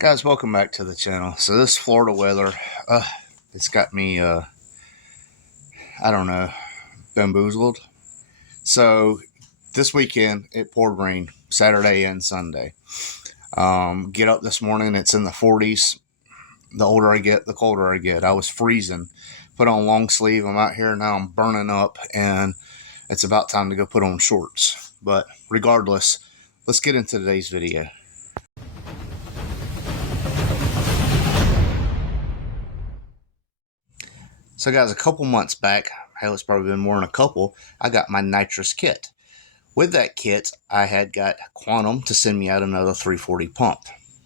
Guys, welcome back to the channel. So this Florida weather, it's got me, I don't know, bamboozled. So this weekend, it poured rain, Saturday and Sunday. Get up this morning, it's in the 40s. The older I get, the colder I get. I was freezing. Put on long sleeve, I'm out here now, I'm burning up, and it's about time to go put on shorts. But regardless, let's get into today's video. So guys, a couple months back, hell, it's probably been more than a couple, I got my nitrous kit. With that kit, I had got Quantum to send me out another 340 pump.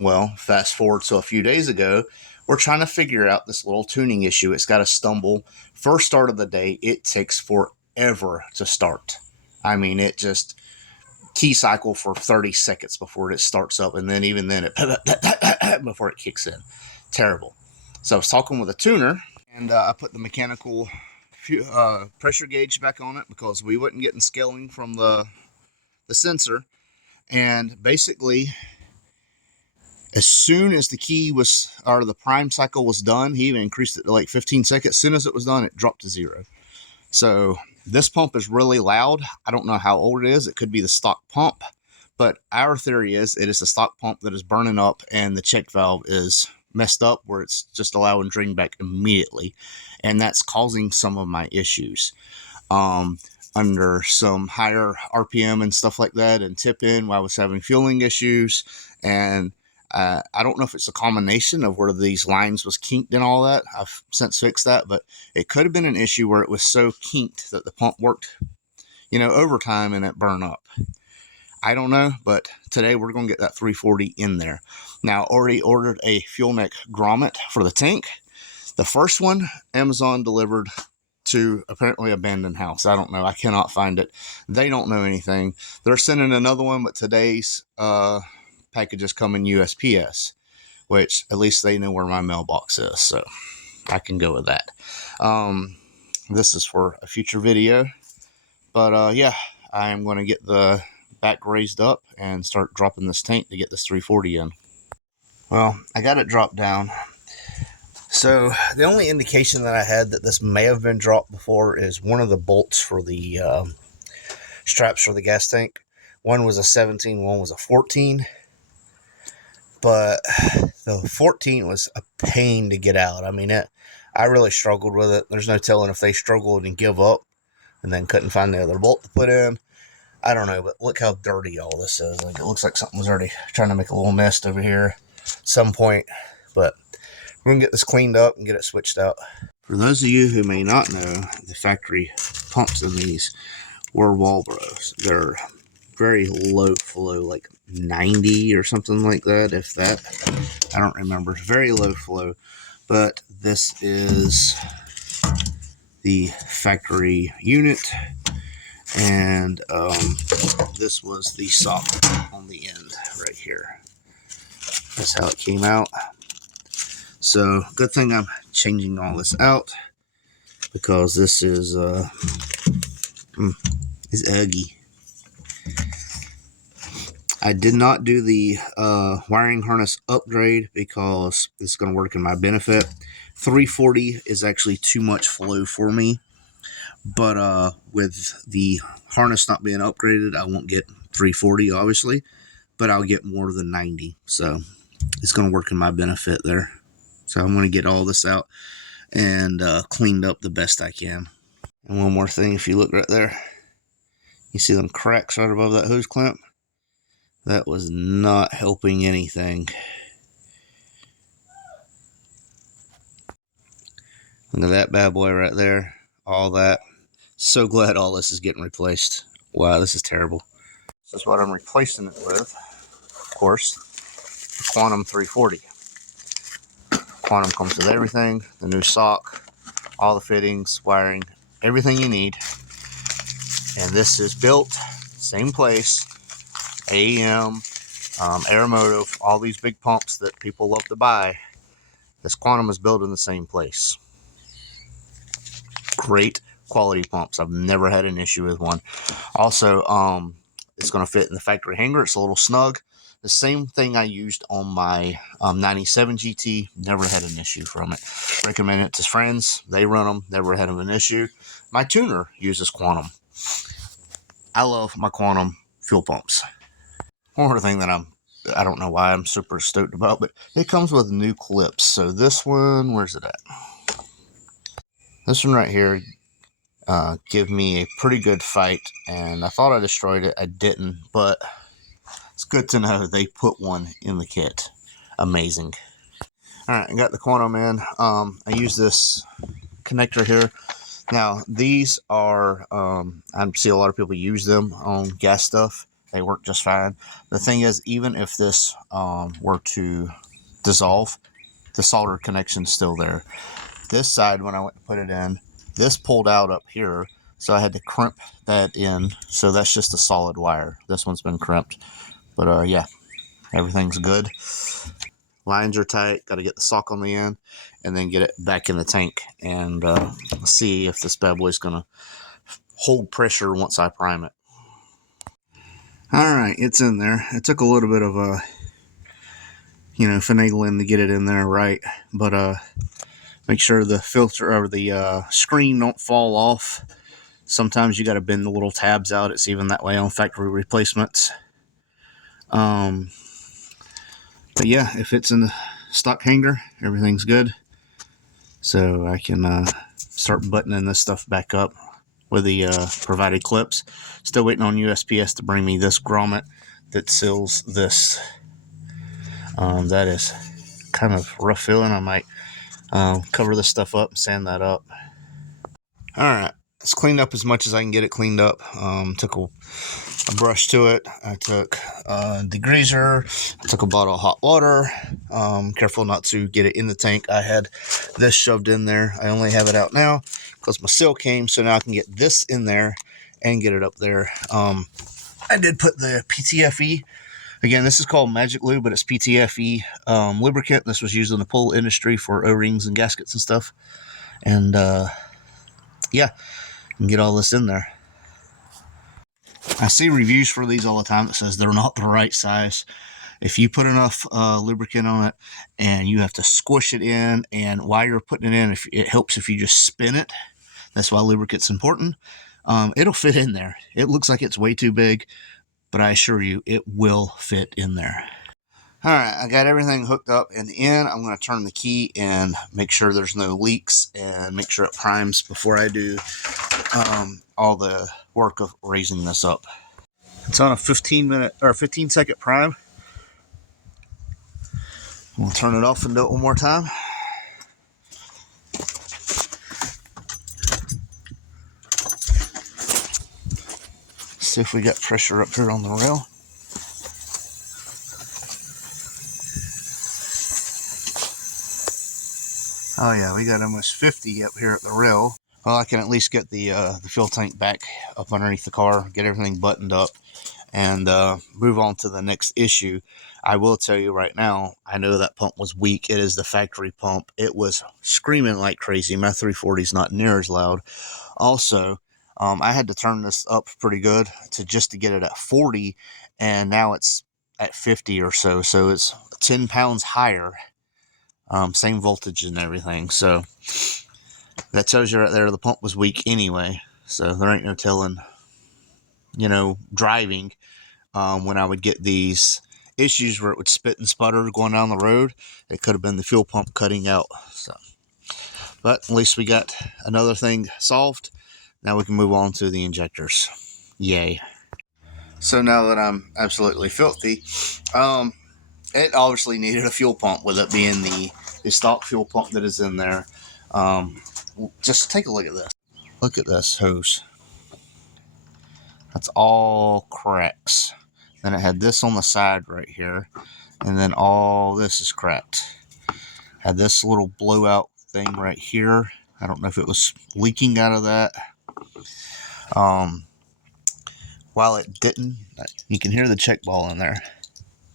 Well, fast forward to a few days ago, we're trying to figure out this little tuning issue. It's got to stumble. First start of the day, it takes forever to start. I mean, it just key cycle for 30 seconds before it starts up, and then even then, it before it kicks in. Terrible. So I was talking with a tuner, and I put the mechanical pressure gauge back on it because we wasn't getting scaling from the sensor. And basically, as soon as the key was, or the prime cycle was done, he even increased it to like 15 seconds. As soon as it was done, it dropped to 0. So this pump is really loud. I don't know how old it is. It could be the stock pump, but our theory is it is the stock pump that is burning up and the check valve is messed up where it's just allowing drain back immediately, and that's causing some of my issues under some higher RPM and stuff like that, and tip in while I was having fueling issues. And I don't know if it's a combination of where these lines was kinked and all that. I've since fixed that, but it could have been an issue where it was so kinked that the pump worked, overtime and it burned up. I don't know, but today we're going to get that 340 in there. Now, already ordered a fuel neck grommet for the tank. The first one, Amazon delivered to apparently abandoned house. I don't know. I cannot find it. They don't know anything. They're sending another one, but today's packages come in USPS, which at least they know where my mailbox is, so I can go with that. This is for a future video, but yeah, I am going to get the back raised up and start dropping this tank to get this 340 in. Well, I got it dropped down. So the only indication that I had that this may have been dropped before is one of the bolts for the straps for the gas tank. One was a 17, one was a 14. But the 14 was a pain to get out. I mean, I really struggled with it. There's no telling if they struggled and give up and then couldn't find the other bolt to put in. I don't know, but look how dirty all this is. Like, it looks like something was already trying to make a little nest over here at some point. But we're going to get this cleaned up and get it switched out. For those of you who may not know, the factory pumps in these were Walbros. They're very low flow, like 90 or something like that, if that. I don't remember. Very low flow. But this is the factory unit. And this was the socket on the end right here. That's how it came out. So good thing I'm changing all this out, because this is ugly. I did not do the wiring harness upgrade because it's going to work in my benefit. 340 is actually too much flow for me. But with the harness not being upgraded, I won't get 340, obviously, but I'll get more than 90. So it's going to work in my benefit there. So I'm going to get all this out and cleaned up the best I can. And one more thing, if you look right there, you see them cracks right above that hose clamp? That was not helping anything. Look at that bad boy right there. All that. So glad all this is getting replaced. Wow, this is terrible. This is what I'm replacing it with. Of course, the Quantum 340. Quantum comes with everything, the new sock, all the fittings, wiring, everything you need. And this is built, same place, AEM, Aeromotive, all these big pumps that people love to buy. This Quantum is built in the same place. Great quality pumps. I've never had an issue with one. Also, it's going to fit in the factory hanger. It's a little snug. The same thing I used on my 97 GT. Never had an issue from it. Recommend it to friends. They run them. Never had an issue. My tuner uses Quantum. I love my Quantum fuel pumps. One more thing that I don't know why I'm super stoked about, but it comes with new clips. So this one, where's it at? This one right here give me a pretty good fight, and I thought I destroyed it. I didn't, but it's good to know they put one in the kit. Amazing. All right, I got the Quantum in. I use this connector here. Now, these are, I see a lot of people use them on gas stuff. They work just fine. The thing is, even if this were to dissolve, the solder connection's still there. This side, when I went to put it in, this pulled out up here, so I had to crimp that in. So that's just a solid wire. This one's been crimped. But yeah, everything's good. Lines are tight. Got to get the sock on the end and then get it back in the tank and see if this bad boy's going to hold pressure once I prime it. All right, it's in there. It took a little bit of finagling to get it in there right, but make sure the filter or the screen don't fall off. Sometimes you got to bend the little tabs out. It's even that way on factory replacements. But yeah, if it's in the stock hanger, everything's good. So I can start buttoning this stuff back up with the provided clips. Still waiting on USPS to bring me this grommet that seals this. That is kind of rough feeling. I might cover this stuff up and sand that up. All right, it's cleaned up as much as I can get it cleaned up. Took a brush to it. I took a degreaser. I took a bottle of hot water. Careful not to get it in the tank. I had this shoved in there. I only have it out now because my seal came, so now I can get this in there and get it up there. I did put the PTFE. Again, this is called Magic Lube, but it's PTFE lubricant. This was used in the pool industry for O-rings and gaskets and stuff. And yeah, you can get all this in there. I see reviews for these all the time that says they're not the right size. If you put enough lubricant on it and you have to squish it in, and while you're putting it in, it helps if you just spin it. That's why lubricant's important. It'll fit in there. It looks like it's way too big, but I assure you it will fit in there. All right, I got everything hooked up and in. I'm going to turn the key and make sure there's no leaks and make sure it primes before I do all the work of raising this up. It's on a 15-second prime. We'll turn it off and do it one more time. See if we got pressure up here on the rail. Oh yeah, we got almost 50 up here at the rail. Well, I can at least get the fuel tank back up underneath the car, get everything buttoned up, and move on to the next issue. I will tell you right now, I know that pump was weak. It is the factory pump. It was screaming like crazy. My 340 is not near as loud. Also, I had to turn this up pretty good just to get it at 40, and now it's at 50 or so. So it's 10 pounds higher. Same voltage and everything. So that tells you right there the pump was weak anyway. So there ain't no telling, driving when I would get these issues where it would spit and sputter going down the road. It could have been the fuel pump cutting out. But at least we got another thing solved. Now we can move on to the injectors. Yay. So now that I'm absolutely filthy, it obviously needed a fuel pump, with it being the stock fuel pump that is in there. Just take a look at this. Look at this hose. That's all cracks. Then it had this on the side right here, and then all this is cracked. Had this little blowout thing right here. I don't know if it was leaking out of that. While it didn't, you can hear the check ball in there.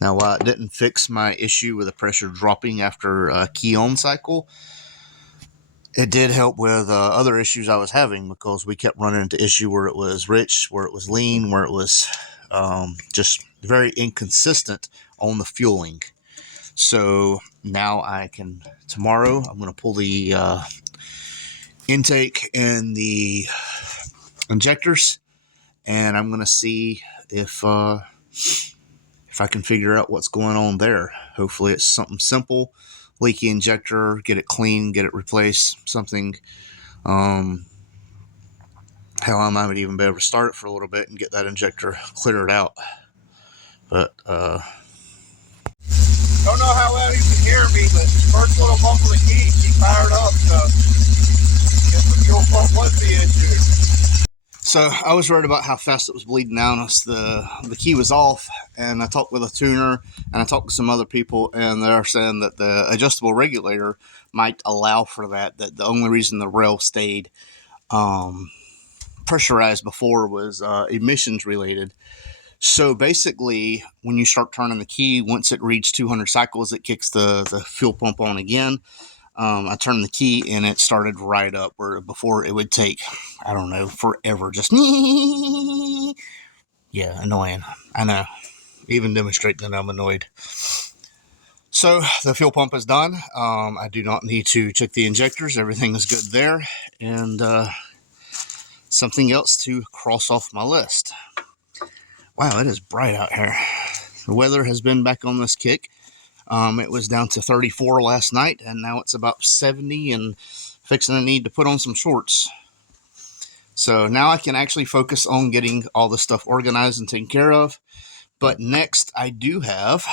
Now, while it didn't fix my issue with the pressure dropping after a key on cycle, it did help with other issues I was having, because we kept running into issue where it was rich, where it was lean, where it was just very inconsistent on the fueling. So now tomorrow I'm going to pull the intake and the injectors, and I'm going to see if I can figure out what's going on there. Hopefully it's something simple, leaky injector, get it clean, get it replaced, something. Hell, I might even be able to start it for a little bit and get that injector cleared out. But don't know how well you can hear me, but first little bump of the key, she fired up, so I guess the fuel pump was the issue. So I was worried about how fast it was bleeding out. The key was off, and I talked with a tuner, and I talked to some other people, and they're saying that the adjustable regulator might allow for that. That the only reason the rail stayed pressurized before was emissions related. So basically, when you start turning the key, once it reaches 200 cycles, it kicks the fuel pump on again. I turned the key and it started right up, where before it would take, I don't know, forever. Just yeah, annoying. I know. Even demonstrating that I'm annoyed. So the fuel pump is done. I do not need to check the injectors. Everything is good there. And something else to cross off my list. Wow, it is bright out here. The weather has been back on this kick. It was down to 34 last night, and now it's about 70 and fixing to need to put on some shorts. So now I can actually focus on getting all the stuff organized and taken care of. But next, I do have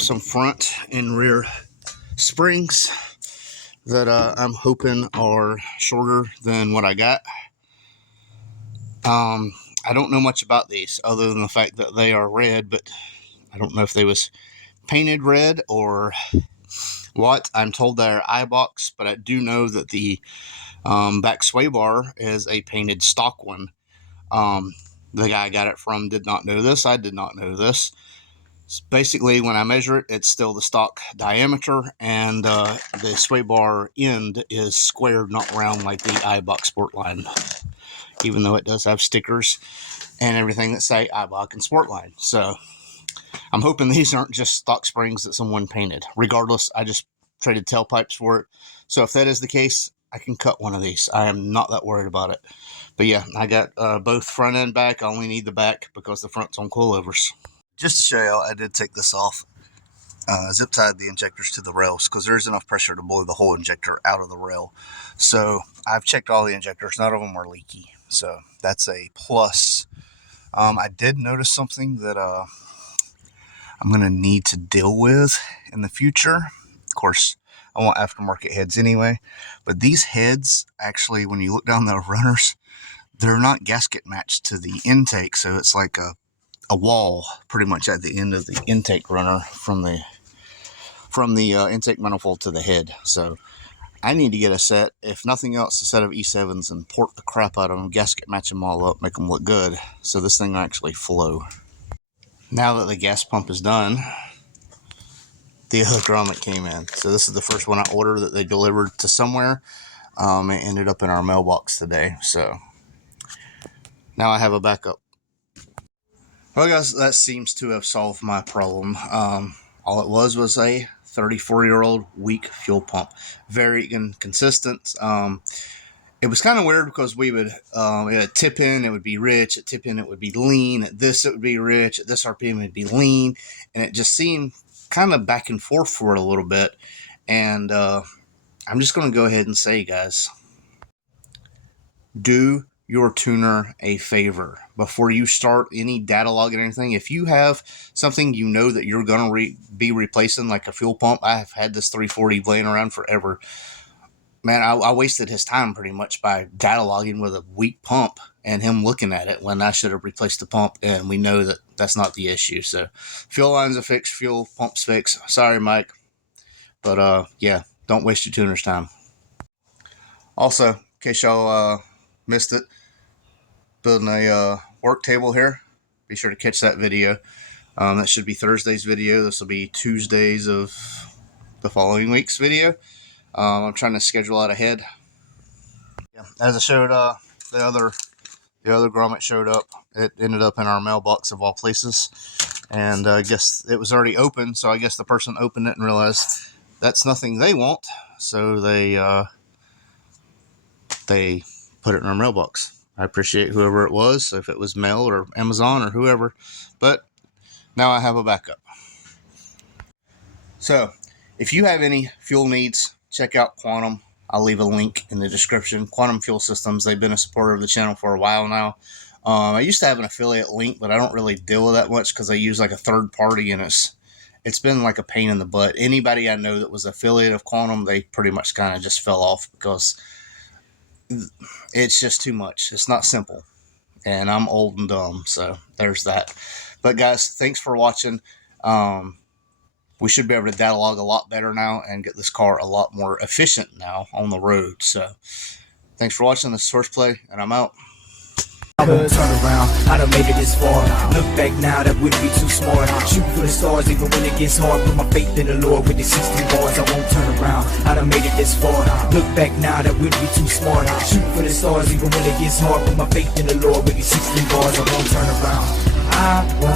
some front and rear springs that I'm hoping are shorter than what I got. I don't know much about these other than the fact that they are red, but I don't know if they was painted red or what. I'm told they're iBox, but I do know that the back sway bar is a painted stock one. The guy I got it from did not know this. I did not know this. Basically, when I measure it, it's still the stock diameter, and the sway bar end is squared, not round like the iBox Sportline, even though it does have stickers and everything that say iBox and Sportline. So I'm hoping these aren't just stock springs that someone painted. Regardless, I just traded tailpipes for it. So if that is the case, I can cut one of these. I am not that worried about it. But yeah, I got both front and back. I only need the back because the front's on coilovers. Just to show you, I did take this off. Zip tied the injectors to the rails because there's enough pressure to blow the whole injector out of the rail. So I've checked all the injectors. None of them are leaky. So that's a plus. I did notice something that I'm going to need to deal with in the future. Of course, I want aftermarket heads anyway. But these heads, actually, when you look down the runners, they're not gasket matched to the intake. So it's like a wall pretty much at the end of the intake runner from the intake manifold to the head. So I need to get a set, if nothing else, a set of E7s and port the crap out of them, gasket match them all up, make them look good, so this thing will actually flow. Now that the gas pump is done, the other grommet came in. So this is the first one I ordered that they delivered to somewhere. It ended up in our mailbox today, so now I have a backup. Well, guys, that seems to have solved my problem. All it was a 34-year-old weak fuel pump. Very inconsistent. It was kind of weird because we would, at tip in, it would be rich. At tip in, it would be lean. At this, it would be rich. At this RPM, it would be lean. And it just seemed kind of back and forth for it a little bit. And I'm just going to go ahead and say, guys, do your tuner a favor before you start any data logging or anything. If you have something you know that you're going to be replacing, like a fuel pump, I've had this 340 laying around forever. Man, I wasted his time pretty much by data logging with a weak pump and him looking at it when I should have replaced the pump, and we know that that's not the issue. So fuel lines are fixed, fuel pumps fixed. Sorry, Mike. But yeah, don't waste your tuner's time. Also, in case y'all missed it, building a work table here. Be sure to catch that video. That should be Thursday's video. This will be Tuesdays of the following week's video. I'm trying to schedule out ahead. Yeah, as I showed, the other grommet showed up. It ended up in our mailbox of all places. and I guess it was already open, so I guess the person opened it and realized that's nothing they want, so they put it in our mailbox. I appreciate whoever it was, if it was mail or Amazon or whoever, but now I have a backup. So if you have any fuel needs, check out Quantum. I'll leave a link in the description. Quantum Fuel Systems, they've been a supporter of the channel for a while now. I used to have an affiliate link, but I don't really deal with that much because I use like a third party, and it's been like a pain in the butt. Anybody I know that was affiliate of Quantum, they pretty much kind of just fell off because it's just too much. It's not simple, and I'm old and dumb, so there's that. But guys, thanks for watching. We should be able to data log a lot better now and get this car a lot more efficient now on the road. So thanks for watching. This is Source Play, and I'm out. I won't turn around, I done made it this far. Look back now, that wouldn't be too smart. Shoot for the stars even when it gets hard. Put my faith in the Lord with the 16 bars. I won't turn around, I done made it this far. Look back now, that wouldn't be too smart. Shoot for the stars even when it gets hard. Put my faith in the Lord with the 16 bars. I won't turn around, I won't